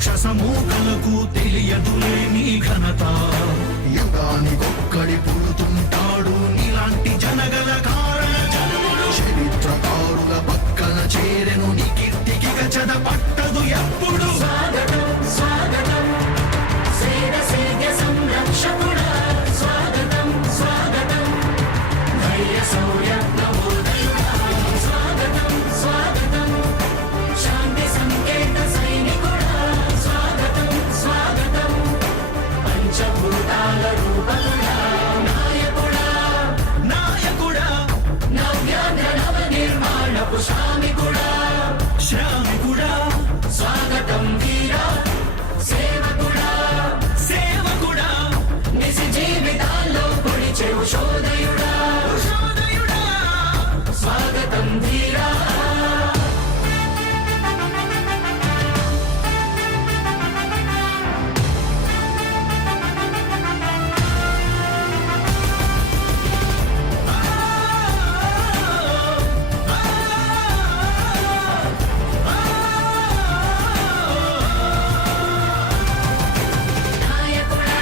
రాక్షస మూకలకు తెలియదులే నీ ఘనత. యుగానికొక్కడి పుడుతుంటాడు నీలాంటి జనగల కారణ జన్ముడు. చరిత్రకారుల పక్కన చేరెను నీ కీర్తికి గచద పట్టదు ఎప్పుడు. స్వాగతం స్వాగతం సేద సంరక్షకుడా, స్వాగతం స్వాగతం ధైర్య శౌర్య నవోదయుడా, స్వాగతం స్వాగతం శాంతి సంకేత సైనికుడా, స్వాగతం స్వాగతం పంచభూతాల రూపకుడా, నాయకుడా నాయకుడా నవ్యాంధ్ర నవ నిర్మాణపు శ్రామికుడా, శ్రామికుడా స్వాగతం వీరా సేవకుడా, సేవకుడా నిజ జీవితాల్లో పొడిచే ఉషోదయుడా, ఉషోదయుడా స్వాగతం ధీరా.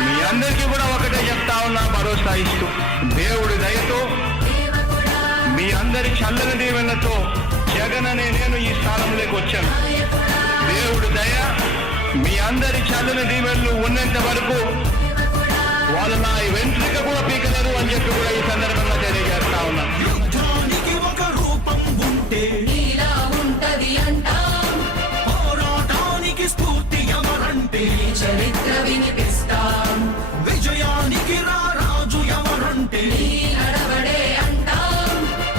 మీ అందరికీ కూడా ఒకటే చెప్తా ఉన్నా, భరోసా ఇస్తూ దేవుడి దయతో మీ అందరి చల్లని దీవెనతో జగన్ అనే నేను ఈ స్థానంలోకి వచ్చాను. దేవుడి దయ మీ అందరి చల్లని దీవెనలు ఉన్నంత వరకు వాళ్ళు నా వెంట్రిక కూడా పీకలేరు అని చెప్పి కూడా ఈ సందర్భంగా తెలియజేస్తా ఉన్నాను. యుద్ధానికి ఒక రూపం ఉంటే నీలా ఉంటది అంటాం, పోరాటానికి స్ఫూర్తి ఎవరంటే ఈ చరిత్ర వినిపిస్తాం, విజయానికి రారాజు ఎవరంటే నీ నడవడే అంటాం,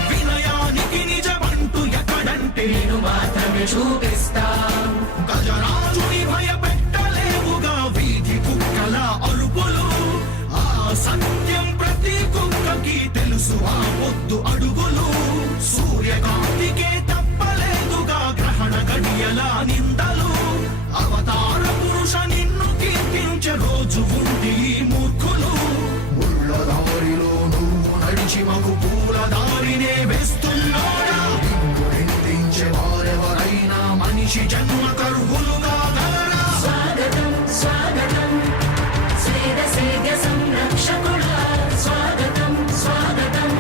వినయానికి నిజమంటూ ఎక్కడంటే నేను మాత్రమే చూపిస్తాం. గజరాజుని భయపెట్టలేవుగా వీధి కుక్కల అరుపులు. ఆ సత్యం ప్రతి కుక్కకి తెలుసు ఆ పొద్దు అడుగులు. సూర్యకాంతికే తప్పలేదుగా గ్రహణ గడియల నిందలు. అవతార పురుష నిన్ను కీర్తించే రోజు ఉంది ఈ మూర్ఖులు. ముళ్ళ దారిలో నువ్వు నడిచి మాకు పూల దారినే వేస్తున్నాడా. నిన్ను నిందించే వారెవరైనా మనిషి జన్మ కరువులుగా గలరా. స్వాగతం స్వాగతం సేద సంరక్షకుడా, స్వాగతం స్వాగతం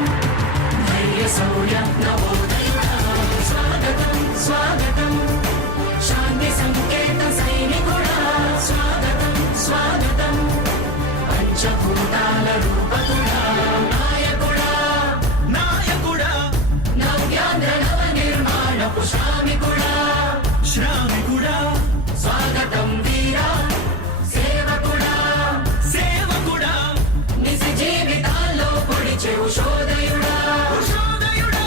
ధైర్య శౌర్య నవోదయుడా, స్వాగతం స్వాగతం శాంతి సంకేత సైనికుడా, స్వాగతం స్వాగతం పంచభూతాల రూపకుడా, నాయకుడా నాయకుడా నవ్యాంధ్ర నవ నిర్మాణపు శ్రామికుడా, శ్రామికుడా స్వాగతం వీరా సేవకుడా, సేవకుడా నిజ జీవితాల్లో పొడిచే ఉషోదయుడా, ఉషోదయుడా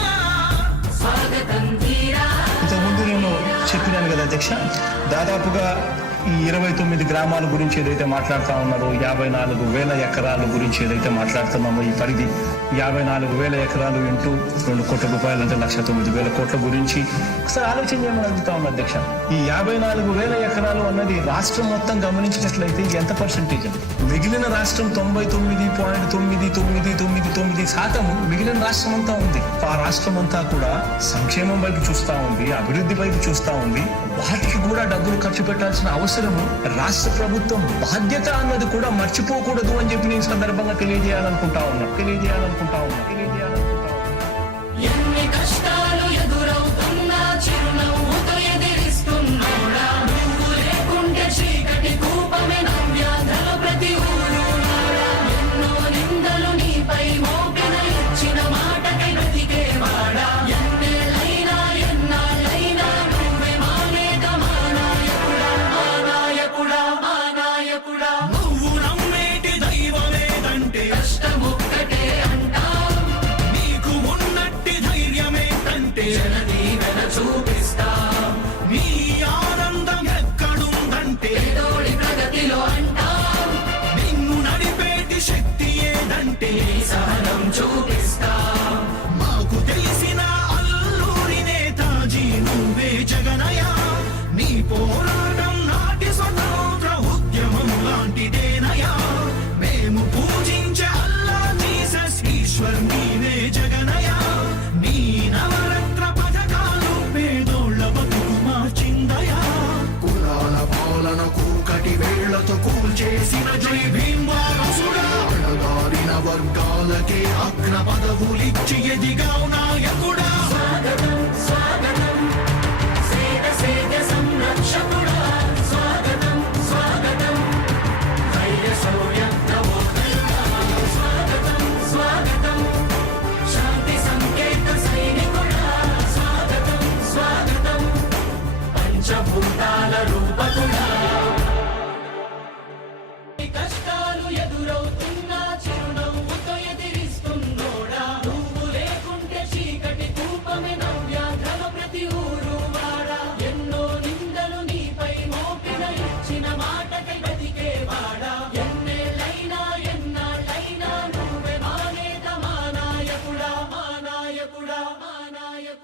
స్వాగతం ధీరా. ఇంతకుముందు నేను చెప్పినాను కదా అధ్యక్ష, దాదాపుగా ఈ 29 గ్రామాల గురించి ఏదైతే మాట్లాడుతూ ఉన్నారో, 54,000 ఎకరాల గురించి ఏదైతే మాట్లాడుతున్నామో, ఈ పరిధి 54,000 ఎకరాలు ఇంటూ 2 కోట్ల రూపాయలు అంటే 1,09,000 కోట్ల గురించి ఒకసారి ఆలోచన చేయమని అడుగుతా ఉన్నా అధ్యక్ష. ఈ 54,000 ఎకరాలు అన్నది రాష్ట్రం మొత్తం గమనించినట్లయితే ఎంత పర్సెంటేజ్? మిగిలిన రాష్ట్రం 99.9999% మిగిలిన రాష్ట్రం అంతా ఉంది. ఆ రాష్ట్రం అంతా కూడా సంక్షేమం వైపు చూస్తా ఉంది, అభివృద్ధి వైపు చూస్తా ఉంది. వాటికి కూడా డబ్బులు ఖర్చు పెట్టాల్సిన అవసరము రాష్ట్ర ప్రభుత్వం బాధ్యత అన్నది కూడా మర్చిపోకూడదు అని చెప్పి నేను సందర్భంగా తెలియజేయాలనుకుంటా ఉన్నా. ఎన్ని కష్టాలు ఎదురవుతున్నా చిరునవ్వుతో ఎదిరిస్తున్నోడా, నువ్వు లేకుంటే చీకటి కూపమే నవ్యాంధ్రలో ప్రతి ఊరు నాడా. ఎన్నో నిందలు నీపై మోపిన ఇచ్చిన మాటకై బ్రతికేవాడా, ఎన్నేళ్ళైనా ఎన్నాళ్ళైనా నువ్వే మానేక మా నాయకుడా, మా నాయకుడా, మా నాయకుడా. నువ్వు నమ్మేటి దైవమేదంటే కష్టమొక్కటే అంటాం, నీకు ఉన్నట్టి ధైర్యమేంటంటే జనదీవెన చూపిస్తాం, నీ ఆనందం ఎక్కడుందంటే పేదోడి ప్రగతిలో అంటాం, నిన్ను నడిపేటి శక్తి ఏదంటే నీ సహనం చూపిస్తాం. మాకు తెలిసిన అల్లూరి నేతాజీ నువ్వే జగనయ. నీ పోరాటం నాటి స్వతంత్ర ఉద్యమం లాంటిదేనయా. మేము పూజించే అల్లా జీసస్ ఈశ్వర్ నీవే జగనయ. నీ నవరత్న పథకాలు పేదోళ్ళ బతుకు మార్చిందయా. కులాల పాలన వాళ్ళకే అగ్ర పదవులిచ్చి ఎదిగావు నాయకుడా. స్వాగతం స్వాగతం సేద సేద సంరక్షకుడా స్వాగతం స్వాగతం ధైర్య శౌర్య నవోదయుడా స్వాగతం స్వాగతం శాంతి సంకేత సైనికుడా స్వాగతం స్వాగతం పంచభూత